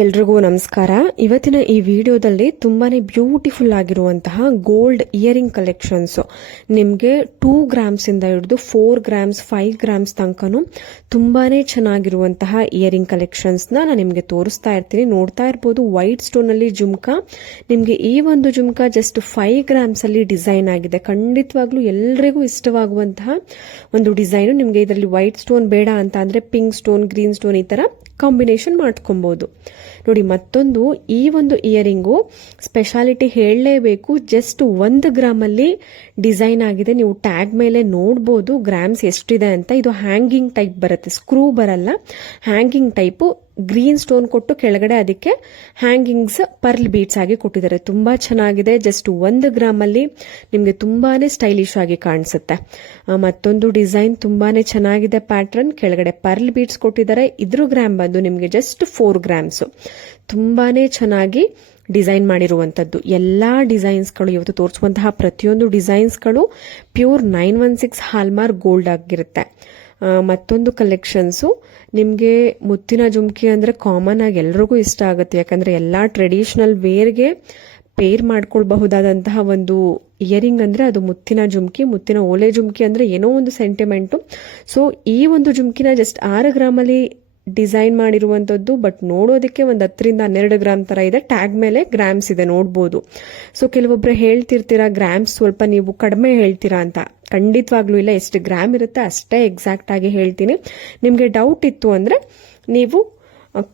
ಎಲ್ರಿಗೂ ನಮಸ್ಕಾರ. ಇವತ್ತಿನ ಈ ವಿಡಿಯೋದಲ್ಲಿ ತುಂಬಾನೇ ಬ್ಯೂಟಿಫುಲ್ ಆಗಿರುವಂತಹ ಗೋಲ್ಡ್ ಇಯರಿಂಗ್ ಕಲೆಕ್ಷನ್ಸ್ ನಿಮಗೆ 2 ಗ್ರಾಮ್ಸ್ ಇಂದ ಹಿಡಿದು 4 ಗ್ರಾಮ್ಸ್ 5 ಗ್ರಾಮ್ಸ್ ತನಕನೂ ತುಂಬಾನೇ ಚೆನ್ನಾಗಿರುವಂತಹ ಇಯರಿಂಗ್ ಕಲೆಕ್ಷನ್ಸ್ ನಾನು ನಿಮಗೆ ತೋರಿಸ್ತಾ ಇರ್ತೀನಿ. ನೋಡ್ತಾ ಇರಬಹುದು ವೈಟ್ ಸ್ಟೋನ್ ಅಲ್ಲಿ ಜುಮ್ಕಾ. ನಿಮಗೆ ಈ ಒಂದು ಜುಮ್ಕಾ ಜಸ್ಟ್ 5 ಗ್ರಾಮ್ಸ್ ಅಲ್ಲಿ ಡಿಸೈನ್ ಆಗಿದೆ. ಖಂಡಿತವಾಗ್ಲೂ ಎಲ್ಲರಿಗೂ ಇಷ್ಟವಾಗುವಂತಹ ಒಂದು ಡಿಸೈನ್. ನಿಮಗೆ ಇದರಲ್ಲಿ ವೈಟ್ ಸ್ಟೋನ್ ಬೇಡ ಅಂತ ಅಂದ್ರೆ ಪಿಂಕ್ ಸ್ಟೋನ್, ಗ್ರೀನ್ ಸ್ಟೋನ್ ಈ ತರ ಕಾಂಬಿನೇಷನ್ ಮಾಡ್ಕೊಬಹುದು. ನೋಡಿ, ಮತ್ತೊಂದು ಈ ಒಂದು ಇಯರಿಂಗು ಸ್ಪೆಷಾಲಿಟಿ ಹೇಳಲೇಬೇಕು. ಜಸ್ಟ್ 1 ಗ್ರಾಮ್ ಅಲ್ಲಿ ಡಿಸೈನ್ ಆಗಿದೆ. ನೀವು ಟ್ಯಾಗ್ ಮೇಲೆ ನೋಡಬಹುದು ಗ್ರಾಮ್ಸ್ ಎಷ್ಟಿದೆ ಅಂತ. ಇದು ಹ್ಯಾಂಗಿಂಗ್ ಟೈಪ್ ಬರುತ್ತೆ, ಸ್ಕ್ರೂ ಬರಲ್ಲ. ಹ್ಯಾಂಗಿಂಗ್ ಟೈಪ್ ಗ್ರೀನ್ ಸ್ಟೋನ್ ಕೊಟ್ಟು ಕೆಳಗಡೆ ಅದಕ್ಕೆ ಹ್ಯಾಂಗಿಂಗ್ಸ್ ಪರ್ಲ್ ಬೀಟ್ಸ್ ಆಗಿ ಕೊಟ್ಟಿದ್ದಾರೆ. ತುಂಬಾ ಚೆನ್ನಾಗಿದೆ. ಜಸ್ಟ್ 1 ಗ್ರಾಮ್ ಅಲ್ಲಿ ನಿಮ್ಗೆ ತುಂಬಾನೇ ಸ್ಟೈಲಿಶ್ ಆಗಿ ಕಾಣಿಸುತ್ತೆ. ಮತ್ತೊಂದು ಡಿಸೈನ್ ತುಂಬಾನೇ ಚೆನ್ನಾಗಿದೆ. ಪ್ಯಾಟರ್ನ್ ಕೆಳಗಡೆ ಪರ್ಲ್ ಬೀಟ್ಸ್ ಕೊಟ್ಟಿದ್ದಾರೆ. ಇದ್ರ ಗ್ರಾಮ್ ಬಂದು ನಿಮ್ಗೆ ಜಸ್ಟ್ 4 ಗ್ರಾಮ್ಸ್. ತುಂಬಾನೇ ಚೆನ್ನಾಗಿ ಡಿಸೈನ್ ಮಾಡಿರುವಂತದ್ದು. ಎಲ್ಲಾ ಡಿಸೈನ್ಸ್ಗಳು ಇವತ್ತು ತೋರಿಸುವಂತಹ ಪ್ರತಿಯೊಂದು ಡಿಸೈನ್ಸ್ಗಳು ಪ್ಯೂರ್ 916 ಹಾಲ್ಮಾರ್ಕ್ ಗೋಲ್ಡ್ ಆಗಿರುತ್ತೆ. ಮತ್ತೊಂದು ಕಲೆಕ್ಷನ್ಸು ನಿಮಗೆ ಮುತ್ತಿನ ಜುಮ್ಕಿ ಅಂದ್ರೆ ಕಾಮನ್ ಆಗಿ ಎಲ್ರಿಗೂ ಇಷ್ಟ ಆಗುತ್ತೆ. ಯಾಕಂದ್ರೆ ಎಲ್ಲಾ ಟ್ರೆಡಿಷನಲ್ ವೇರ್ಗೆ ಪೇರ್ ಮಾಡ್ಕೊಳ್ಬಹುದಾದಂತಹ ಒಂದು ಇಯರಿಂಗ್ ಅಂದ್ರೆ ಅದು ಮುತ್ತಿನ ಜುಮ್ಕಿ. ಮುತ್ತಿನ ಓಲೆ ಜುಮ್ಕಿ ಅಂದ್ರೆ ಏನೋ ಒಂದು ಸೆಂಟಿಮೆಂಟು. ಸೊ ಈ ಒಂದು ಜುಮ್ಕಿನ ಜಸ್ಟ್ 6 ಗ್ರಾಮ್ ಅಲ್ಲಿ ಡಿಸೈನ್ ಮಾಡಿರುವಂತದ್ದು. ಬಟ್ ನೋಡೋದಕ್ಕೆ ಒಂದು 10 ರಿಂದ 12 ಗ್ರಾಮ್ ತರ ಇದೆ. ಟ್ಯಾಗ್ ಮೇಲೆ ಗ್ರಾಮ್ಸ್ ಇದೆ, ನೋಡ್ಬೋದು. ಸೊ ಕೆಲವೊಬ್ರು ಹೇಳ್ತಿರ್ತೀರಾ ಗ್ರಾಮ್ಸ್ ಸ್ವಲ್ಪ ನೀವು ಕಡಿಮೆ ಹೇಳ್ತೀರಾ ಅಂತ. ಖಂಡಿತವಾಗ್ಲೂ ಇಲ್ಲ, ಎಷ್ಟು ಗ್ರಾಮ್ ಇರುತ್ತೆ ಅಷ್ಟೇ ಎಕ್ಸಾಕ್ಟ್ ಆಗಿ ಹೇಳ್ತೀನಿ. ನಿಮ್ಗೆ ಡೌಟ್ ಇತ್ತು ಅಂದ್ರೆ ನೀವು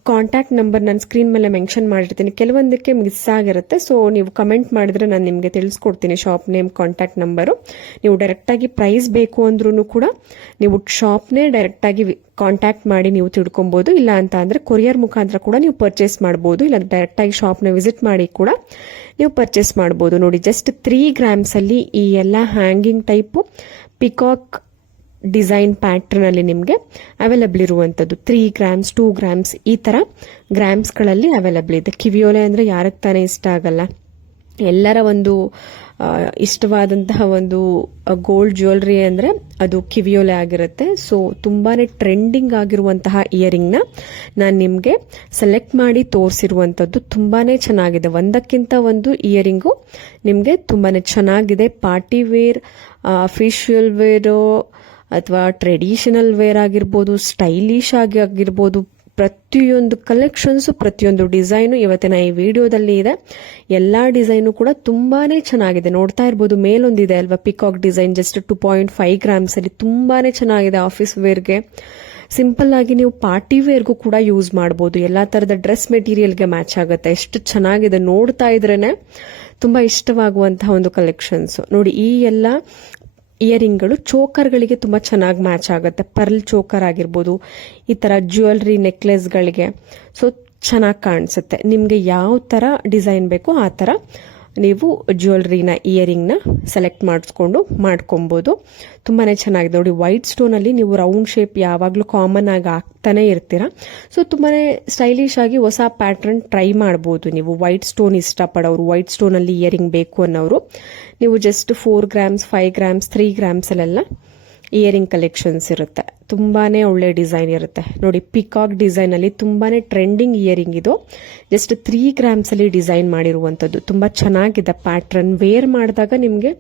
ಕಾಂಟ್ಯಾಕ್ಟ್ ನಂಬರ್ ನಾನು ಸ್ಕ್ರೀನ್ ಮೇಲೆ ಮೆನ್ಷನ್ ಮಾಡಿರ್ತೀನಿ. ಕೆಲವೊಂದಕ್ಕೆ ಮಿಸ್ ಆಗಿರುತ್ತೆ. ಸೊ ನೀವು ಕಮೆಂಟ್ ಮಾಡಿದ್ರೆ ನಾನು ನಿಮಗೆ ತಿಳಿಸ್ಕೊಡ್ತೀನಿ ಶಾಪ್ ನೇಮ್, ಕಾಂಟ್ಯಾಕ್ಟ್ ನಂಬರು. ನೀವು ಡೈರೆಕ್ಟ್ ಆಗಿ ಪ್ರೈಸ್ ಬೇಕು ಅಂದ್ರೂ ಕೂಡ ನೀವು ಶಾಪ್ನೇ ಡೈರೆಕ್ಟ್ ಆಗಿ ಕಾಂಟ್ಯಾಕ್ಟ್ ಮಾಡಿ ನೀವು ತಿಳ್ಕೊಬಹುದು. ಇಲ್ಲ ಅಂತ ಅಂದ್ರೆ ಕೊರಿಯರ್ ಮುಖಾಂತರ ಕೂಡ ನೀವು ಪರ್ಚೇಸ್ ಮಾಡಬಹುದು. ಇಲ್ಲ ಡೈರೆಕ್ಟ್ ಆಗಿ ಶಾಪ್ನ ವಿಸಿಟ್ ಮಾಡಿ ಕೂಡ ನೀವು ಪರ್ಚೇಸ್ ಮಾಡಬಹುದು. ನೋಡಿ, ಜಸ್ಟ್ 3 ಗ್ರಾಮ್ಸ್ ಅಲ್ಲಿ ಈ ಎಲ್ಲ hanging type peacock design pattern ಅಲ್ಲಿ ನಿಮಗೆ ಅವೈಲಬಲ್ ಇರುವಂತದ್ದು 3 ಗ್ರಾಮ್ಸ್ 2 ಗ್ರಾಮ್ಸ್ ಈ ತರ ಗ್ರಾಮ್ಸ್ ಗಳಲ್ಲಿ ಅವೈಲಬಲ್ ಇದೆ. ಕಿವಿಯೋಲೆ ಅಂದ್ರೆ ಯಾರಕ್ಕೆ ತಾನೇ ಇಷ್ಟ ಆಗಲ್ಲ. ಎಲ್ಲರ ಒಂದು ಇಷ್ಟವಾದಂತಹ ಒಂದು ಗೋಲ್ಡ್ ಜ್ಯುವೆಲ್ರಿ ಅಂದ್ರೆ ಅದು ಕಿವಿಯೋಲೆ ಆಗಿರುತ್ತೆ. ಸೊ ತುಂಬಾನೇ ಟ್ರೆಂಡಿಂಗ್ ಆಗಿರುವಂತಹ ಇಯರಿಂಗ್ ನ ನಾನು ನಿಮ್ಗೆ ಸೆಲೆಕ್ಟ್ ಮಾಡಿ ತೋರಿಸಿರುವಂತದ್ದು. ತುಂಬಾನೇ ಚೆನ್ನಾಗಿದೆ. ಒಂದಕ್ಕಿಂತ ಒಂದು ಇಯರಿಂಗು ನಿಮ್ಗೆ ತುಂಬಾನೇ ಚೆನ್ನಾಗಿದೆ. ಪಾರ್ಟಿ ವೇರ್, ಅಫಿಷಿಯಲ್ ವೇರ್ ಅಥವಾ ಟ್ರೆಡಿಷನಲ್ ವೇರ್ ಆಗಿರ್ಬೋದು, ಸ್ಟೈಲಿಶ್ ಆಗಿ ಆಗಿರ್ಬೋದು, ಪ್ರತಿಯೊಂದು ಕಲೆಕ್ಷನ್ಸ್ ಪ್ರತಿಯೊಂದು ಡಿಸೈನು ಇವತ್ತಿನ ಈ ವಿಡಿಯೋದಲ್ಲಿ ಇದೆ. ಎಲ್ಲಾ ಡಿಸೈನು ಕೂಡ ತುಂಬಾನೇ ಚೆನ್ನಾಗಿದೆ. ನೋಡ್ತಾ ಇರ್ಬೋದು, ಮೇಲೊಂದಿದೆ ಅಲ್ವಾ ಪಿಕಾಕ್ ಡಿಸೈನ್, ಜಸ್ಟ್ 2.5 ಗ್ರಾಮ್ಸ್ ಅಲ್ಲಿ ತುಂಬಾನೇ ಚೆನ್ನಾಗಿದೆ. ಆಫೀಸ್ ವೇರ್ಗೆ, ಸಿಂಪಲ್ ಆಗಿ ನೀವು ಪಾರ್ಟಿ ವೇರ್ಗೂ ಕೂಡ ಯೂಸ್ ಮಾಡಬಹುದು. ಎಲ್ಲಾ ತರದ ಡ್ರೆಸ್ ಮೆಟೀರಿಯಲ್ಗೆ ಮ್ಯಾಚ್ ಆಗುತ್ತೆ. ಎಷ್ಟು ಚೆನ್ನಾಗಿದೆ, ನೋಡ್ತಾ ಇದ್ರೇನೆ ತುಂಬಾ ಇಷ್ಟವಾಗುವಂತಹ ಒಂದು ಕಲೆಕ್ಷನ್ಸ್. ನೋಡಿ, ಈ ಎಲ್ಲ ಇಯರಿಂಗ್ಗಳು ಚೋಕರ್ಗಳಿಗೆ ತುಂಬಾ ಚೆನ್ನಾಗಿ ಮ್ಯಾಚ್ ಆಗುತ್ತೆ. ಪರ್ಲ್ ಚೋಕರ್ ಆಗಿರ್ಬೋದು, ಈ ತರ ಜ್ಯುವೆಲ್ರಿ ನೆಕ್ಲೆಸ್ಗಳಿಗೆ ಸೊ ಚೆನ್ನಾಗಿ ಕಾಣಿಸುತ್ತೆ. ನಿಮ್ಗೆ ಯಾವ ತರ ಡಿಸೈನ್ ಬೇಕೋ ಆ ತರ ನೀವು ಜ್ಯುವೆಲ್ರಿನ ಇಯರಿಂಗ್ನ ಸೆಲೆಕ್ಟ್ ಮಾಡಿಸ್ಕೊಂಡು ಮಾಡ್ಕೊಬಹುದು. ತುಂಬಾನೇ ಚೆನ್ನಾಗಿದೆ. ನೋಡಿ, ವೈಟ್ ಸ್ಟೋನ್ ಅಲ್ಲಿ ನೀವು ರೌಂಡ್ ಶೇಪ್ ಯಾವಾಗ್ಲೂ ಕಾಮನ್ ಆಗಿ ಆಗ್ತಾನೆ ಇರ್ತೀರಾ. ಸೊ ತುಂಬಾನೇ ಸ್ಟೈಲಿಶ್ ಆಗಿ ಹೊಸ ಪ್ಯಾಟರ್ನ್ ಟ್ರೈ ಮಾಡಬಹುದು ನೀವು. ವೈಟ್ ಸ್ಟೋನ್ ಇಷ್ಟಪಡೋರು, ವೈಟ್ ಸ್ಟೋನ್ ಅಲ್ಲಿ ಇಯರಿಂಗ್ ಬೇಕು ಅನ್ನೋರು ನೀವು ಜಸ್ಟ್ 4 ಗ್ರಾಮ್ಸ್ 5 ಗ್ರಾಮ್ಸ್ 3 ಗ್ರಾಮ್ಸ್ ಅಲ್ಲೆಲ್ಲ ಇಯರಿಂಗ್ ಕಲೆಕ್ಷನ್ಸ್ ಇರುತ್ತೆ. ತುಂಬಾನೇ ಒಳ್ಳೆ ಡಿಸೈನ್ ಇರುತ್ತೆ. ನೋಡಿ, ಪಿಕಾಕ್ ಡಿಸೈನ್ ಅಲ್ಲಿ ತುಂಬಾನೇ ಟ್ರೆಂಡಿಂಗ್ ಇಯರಿಂಗ್ ಇದು. ಜಸ್ಟ್ 3 ಗ್ರಾಮ್ಸ್ ಅಲ್ಲಿ ಡಿಸೈನ್ ಮಾಡಿರುವಂತದ್ದು. ತುಂಬಾ ಚೆನ್ನಾಗಿದೆ ಪ್ಯಾಟರ್ನ್. ವೇರ್ ಮಾಡಿದಾಗ ನಿಮ್ಗೆ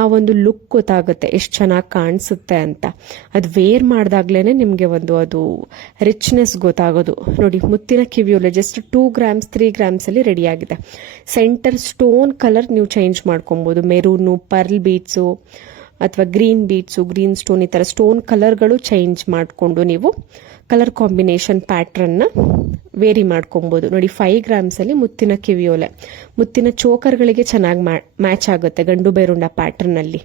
ಆ ಒಂದು ಲುಕ್ ಗೊತ್ತಾಗುತ್ತೆ ಎಷ್ಟು ಚೆನ್ನಾಗಿ ಕಾಣಿಸುತ್ತೆ ಅಂತ. ಅದು ವೇರ್ ಮಾಡಿದಾಗ್ಲೇನೆ ನಿಮ್ಗೆ ಒಂದು ಅದು ರಿಚ್ನೆಸ್ ಗೊತ್ತಾಗೋದು. ನೋಡಿ, ಮುತ್ತಿನ ಕಿವಿಯೋಲೆ ಜಸ್ಟ್ 2 ಗ್ರಾಮ್ಸ್ 3 ಗ್ರಾಮ್ಸ್ ಅಲ್ಲಿ ರೆಡಿ ಆಗಿದೆ. ಸೆಂಟರ್ ಸ್ಟೋನ್ ಕಲರ್ ನೀವು ಚೇಂಜ್ ಮಾಡ್ಕೊಬಹುದು. ಮೆರೂನು, ಪರ್ಲ್ ಬೀಟ್ಸು ಅಥವಾ ಗ್ರೀನ್ ಬೀಟ್ಸು, ಗ್ರೀನ್ ಸ್ಟೋನ್ ಈ ತರ ಸ್ಟೋನ್ ಕಲರ್ಗಳು ಚೇಂಜ್ ಮಾಡಿಕೊಂಡು ನೀವು ಕಲರ್ ಕಾಂಬಿನೇಷನ್ ಪ್ಯಾಟರ್ನ್ ನ ವೇರಿ ಮಾಡ್ಕೊಬಹುದು. ನೋಡಿ, 5 ಗ್ರಾಮ್ಸ್ ಅಲ್ಲಿ ಮುತ್ತಿನ ಕಿವಿಯೋಲೆ, ಮುತ್ತಿನ ಚೋಕರ್ಗಳಿಗೆ ಚೆನ್ನಾಗಿ ಮ್ಯಾಚ್ ಆಗುತ್ತೆ ಗಂಡು ಬೇರುಂಡ ಪ್ಯಾಟರ್ನ್ ಅಲ್ಲಿ.